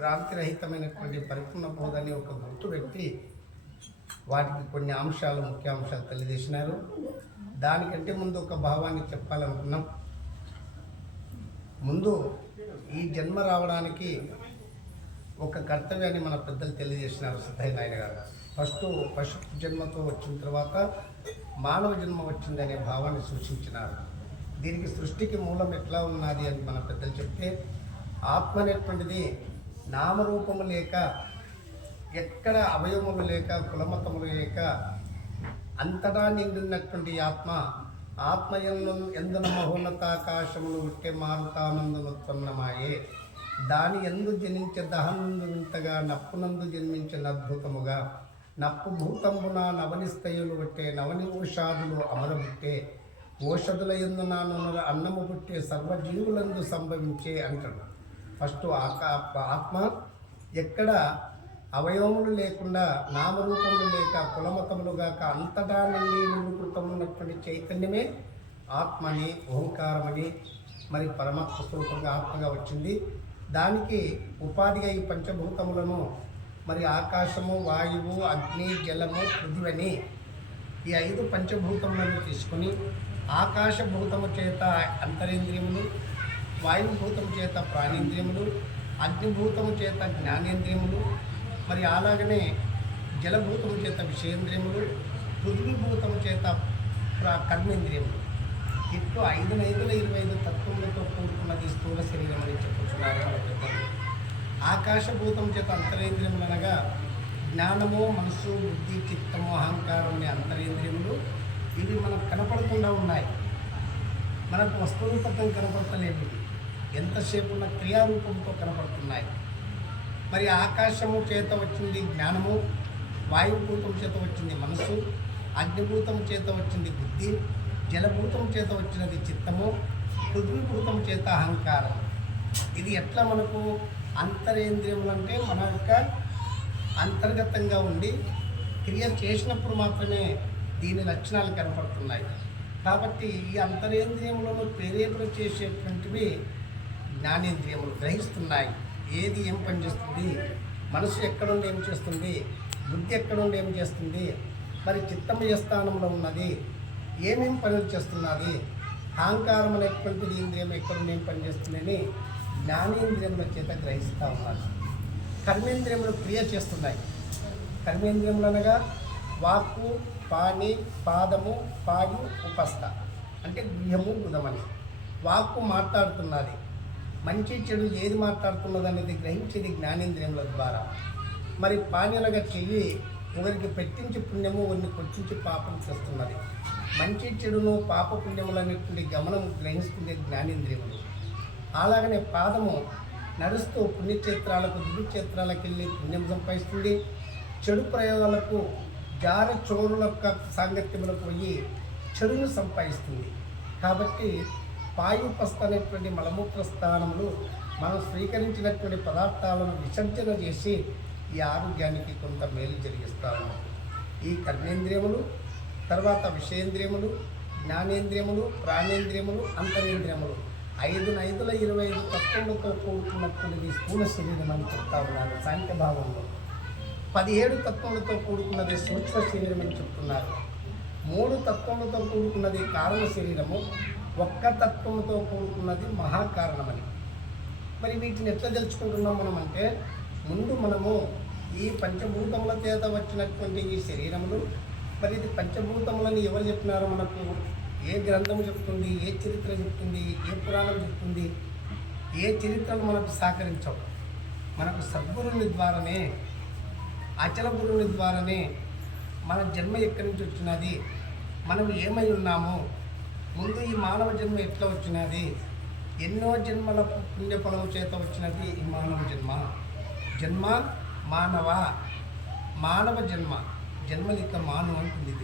భ్రాంతిరహితమైనటువంటి పరిపూర్ణ బోధని ఒక గుర్తు పెట్టి వాటికి కొన్ని అంశాలు ముఖ్యాంశాలు తెలియజేసినారు. దానికంటే ముందు ఒక భావాన్ని చెప్పాలనుకున్నాం. ముందు ఈ జన్మ రావడానికి ఒక కర్తవ్యాన్ని మన పెద్దలు తెలియజేసినారు. సిద్ధయ్య నాయన గారు ఫస్ట్ పశు జన్మతో వచ్చిన తర్వాత మానవ జన్మ వచ్చిందనే భావాన్ని సూచించినారు. దీనికి సృష్టికి మూలం ఎట్లా ఉన్నది అని మన పెద్దలు చెప్తే, ఆత్మ అనేటువంటిది నామరూపము లేక, ఎక్కడ అవయవములు లేక, కులమతములు లేక అంతటా నిండినటువంటి ఆత్మ ఎందున మహోన్నతాకాశములు ఉట్టే మారుతానందునుత్పన్నమాయే. దాని ఎందు జనించే దహనందు వింతగా, నప్పునందు జన్మించిన అద్భుతముగా, నప్పు భూతంబున నవనిస్తయులు బట్టే, నవని ఓషాదులు అమరబుట్టే, ఓషధుల ఎందు అన్నము పుట్టే, సర్వజీవులందు సంభవించే అంటాడు. ఫస్ట్ ఆత్మ ఎక్కడ అవయవములు లేకుండా, నామరూపములు లేక, కులమతములు గాక అంతటా నుండి నిలుకృతమున్నటువంటి చైతన్యమే ఆత్మని, ఓంకారమని, మరి పరమాత్మ స్వరూపంగా ఆత్మగా వచ్చింది. దానికి ఉపాధిగా ఈ పంచభూతములను, మరి ఆకాశము, వాయువు, అగ్ని, జలము, పృథివని ఈ 5 పంచభూతములను తీసుకొని, ఆకాశభూతము చేత అంతరేంద్రియములు, వాయుభూతము చేత ప్రాణేంద్రియములు, అగ్నిభూతము చేత జ్ఞానేంద్రియములు, మరి అలాగనే జలభూతము చేత విషయేంద్రియములు, పృథ్వీభూతము చేత కర్మేంద్రియములు, ఇట్లు 5 తత్వములతో కూడుకున్నది స్థూల శరీరం అని చెప్పుతున్నారు మన పెద్దలు. ఆకాశభూతం చేత అంతరేంద్రియములు అనగా జ్ఞానము, మనస్సు, బుద్ధి, చిత్తము, అహంకారం అనే అంతరేంద్రియములు. ఇవి మనకు కనపడకుండా ఉన్నాయి, మనకు వస్తురూపకం కనపడతలేదు, ఎంతసేపు ఉన్న క్రియారూపంతో కనపడుతున్నాయి. మరి ఆకాశము చేత వచ్చింది జ్ఞానము, వాయుభూతం చేత వచ్చింది మనస్సు, అగ్నిభూతం చేత వచ్చింది బుద్ధి, జలభూతం చేత వచ్చినది చిత్తము, పృథ్వీభూతం చేత అహంకారం. ఇది ఎట్లా మనకు అంతరేంద్రియములు అంటే మన యొక్క అంతర్గతంగా ఉండి క్రియ చేసినప్పుడు మాత్రమే దీని లక్షణాలు కనపడుతున్నాయి. కాబట్టి ఈ అంతరేంద్రియములను ప్రేరేపణ చేసేటువంటివి జ్ఞానేంద్రియములు గ్రహిస్తున్నాయి. ఏది ఏం పనిచేస్తుంది, మనసు ఎక్కడుండి ఏం చేస్తుంది, బుద్ధి ఎక్కడుండి ఏం చేస్తుంది, మరి చిత్తము ఏ స్థానంలో ఉన్నది, ఏమేం పనులు చేస్తున్నది, అహంకారం అనేటువంటిది ఇంద్రియం ఎక్కడుండి ఏం పనిచేస్తుందని జ్ఞానేంద్రియముల చేత గ్రహిస్తూ ఉన్నారు. కర్మేంద్రియములు క్రియ చేస్తున్నాయి. కర్మేంద్రియములు అనగా వాక్కు, పాణి, పాదము, పాయు, ఉపస్థ అంటే గుహ్యము, గుదమని. వాక్కు మాట్లాడుతున్నది, మంచి చెడు ఏది మాట్లాడుతున్నది అనేది గ్రహించేది జ్ఞానేంద్రియముల ద్వారా. మరి పాణ్యులుగా చెయ్యి ఒకరికి పెట్టించి పుణ్యము, ఒకరిని కొట్టించి పాపం చేస్తున్నది. మంచి చెడును, పాప పుణ్యములు అనేటువంటి గమనం గ్రహిస్తుంది జ్ఞానేంద్రియములు. అలాగనే పాదము నడుస్తూ పుణ్యక్షేత్రాలకు, దివ్యక్షేత్రాలకు వెళ్ళి పుణ్యం సంపాదిస్తుంది. చెడు ప్రయోగాలకు, జార చోరుల యొక్క సాంగత్యములకు పోయి చెడును సంపాదిస్తుంది. కాబట్టి పాయుపస్థ అనేటువంటి మలమూత్ర స్థానములు మనం స్వీకరించినటువంటి పదార్థాలను విసర్జన చేసి ఈ ఆరోగ్యానికి కొంత మేలు జరిగిస్తాము. ఈ కర్మేంద్రియములు, తర్వాత విషయేంద్రియములు, జ్ఞానేంద్రియములు, ప్రాణేంద్రియములు, అంతరేంద్రియములు 5 తత్వములతో కూడుకున్నటువంటి స్థూల శరీరం అని చెప్తా ఉన్నారు. సాంఖ్యభావంలో 17 తత్వములతో కూడుకున్నది సూక్ష్మ శరీరం అని చెప్తున్నారు. 3 తత్వములతో కూడుకున్నది కారణ శరీరము, 1 తత్వముతో కూడుకున్నది మహాకారణమని. మరి వీటిని ఎట్లా తెలుసుకుంటున్నాం మనం అంటే, ముందు మనము ఈ పంచభూతముల చేత వచ్చినటువంటి ఈ శరీరములు, మరి ఇది పంచభూతములని ఎవరు చెప్పినారో మనకు ఏ గ్రంథము చెప్తుంది, ఏ చరిత్ర చెప్తుంది, ఏ పురాణం చెప్తుంది, ఏ చరిత్రలు మనకు సహకరించవు. మనకు సద్గురుని ద్వారానే, అచల గురువుని ద్వారానే మన జన్మ ఎక్కడి నుంచి వచ్చినది, మనం ఏమై ఉన్నాము, ముందు ఈ మానవ జన్మ ఎట్లా వచ్చినది, ఎన్నో జన్మల పుణ్యఫలము చేత వచ్చినది ఈ మానవ జన్మ. మానవ జన్మ, జన్మలిక మాను అంటుంది.